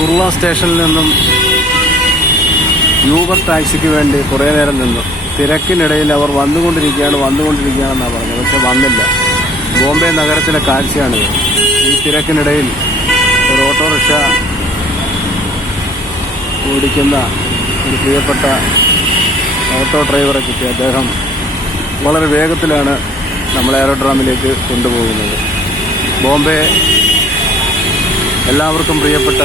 കുർള സ്റ്റേഷനിൽ നിന്നും യൂബർ ടാക്സിക്ക് വേണ്ടി കുറേ നേരം നിന്നു. തിരക്കിനിടയിൽ അവർ വന്നുകൊണ്ടിരിക്കുകയാണ് വന്നുകൊണ്ടിരിക്കുകയാണെന്നാണ് പറഞ്ഞത്. പക്ഷെ വന്നില്ല. ബോംബെ നഗരത്തിലെ കാഴ്ചയാണിത് ഈ തിരക്കിനിടയിൽ ഒരു ഓട്ടോറിക്ഷ ഓടിക്കുന്ന ഒരു പ്രിയപ്പെട്ട ഓട്ടോ ഡ്രൈവറെ കിട്ടി അദ്ദേഹം വളരെ വേഗത്തിലാണ് നമ്മൾ എയറോഡ്രാമിലേക്ക് കൊണ്ടുപോകുന്നത്. ബോംബെ എല്ലാവർക്കും പ്രിയപ്പെട്ട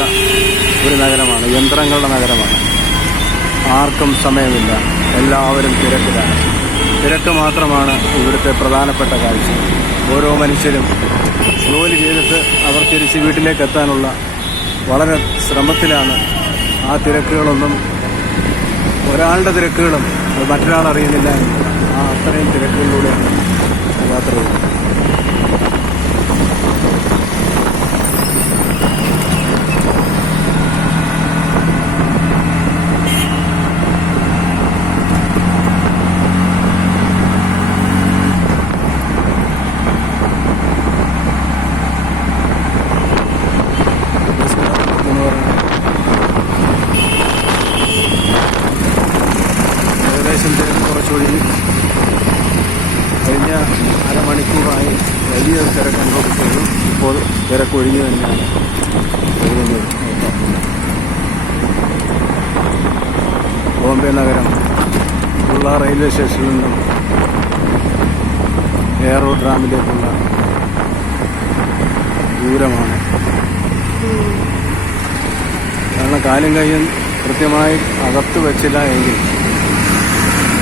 ഒരു നഗരമാണ് യന്ത്രങ്ങളുടെ നഗരമാണ്. ആർക്കും സമയമില്ല എല്ലാവരും തിരക്കിലാണ്. തിരക്ക് മാത്രമാണ് ഇവിടുത്തെ പ്രധാനപ്പെട്ട കാഴ്ച. ഓരോ മനുഷ്യരും ജോലി ചെയ്തിട്ട് അവർ തിരിച്ച് വീട്ടിലേക്ക് എത്താനുള്ള വളരെ ശ്രമത്തിലാണ് ആ തിരക്കുകളൊന്നും ഒരാളുടെ തിരക്കുകളും മറ്റൊരാൾ അറിയുന്നില്ല ആ അത്രയും തിരക്കുകളിലൂടെയാണ് യാത്ര ചെയ്യുന്നത് തിരക്ക് കണ്ടുപിടിച്ചു ഇപ്പോൾ തിരക്ക് കൊഴിഞ്ഞു തന്നെയാണ്. ബോംബെ നഗരം ഉള്ള റെയിൽവേ സ്റ്റേഷനിൽ നിന്നും എയറോ ഡ്രാമിലേക്കുള്ള ദൂരമാണ്. കാരണം കാലും കൈയും കൃത്യമായി അകത്ത് വെച്ചില്ല എങ്കിൽ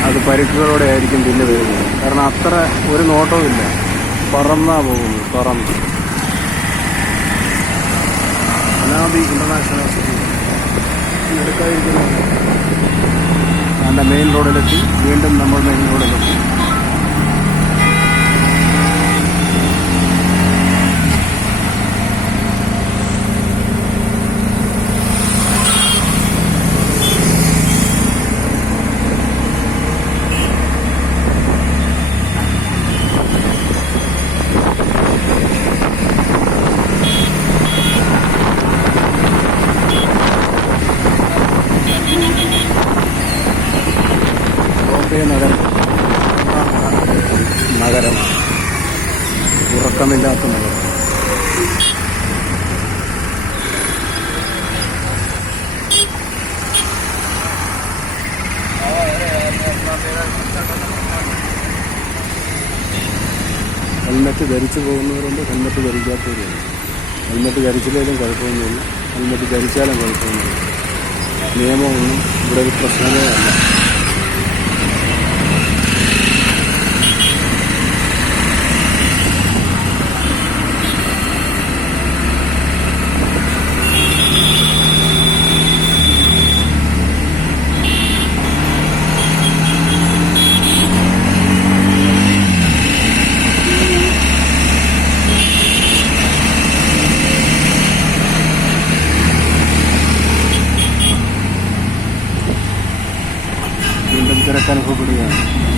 അത് പരിക്കുകളോടെ ആയിരിക്കും പിന്നെ വരുന്നത്. കാരണം അത്ര ഒരു നോട്ടവും ഇല്ല. പറന്നാ പോകുന്നു പറന്ന്. അനാബി ഇന്റർനാഷണൽ ഹോസ്പിറ്റൽ എടുക്കാതിരിക്കുന്നു അതിന്റെ മെയിൻ റോഡിലെത്തി വീണ്ടും നമ്മൾ മെയിൻ റോഡിലെത്തി ബോംബെ നഗരം നഗരമാണ് ഉറക്കമില്ലാത്ത നഗരം ഹെൽമെറ്റ് ധരിച്ചു പോകുന്നവരുണ്ട് ഹെൽമെറ്റ് ധരിക്കാത്തവരുണ്ട്. ഹെൽമെറ്റ് ധരിച്ചില്ലെങ്കിലും കുഴപ്പമൊന്നുമില്ല. ഹെൽമെറ്റ് ധരിച്ചാലും കുഴപ്പമൊന്നുമില്ല. നിയമമൊന്നും ഇവിടെ ഒരു പ്രശ്നമേ അല്ല. വീണ്ടും തിരക്ക് അനുഭവപ്പെടുകയാണ്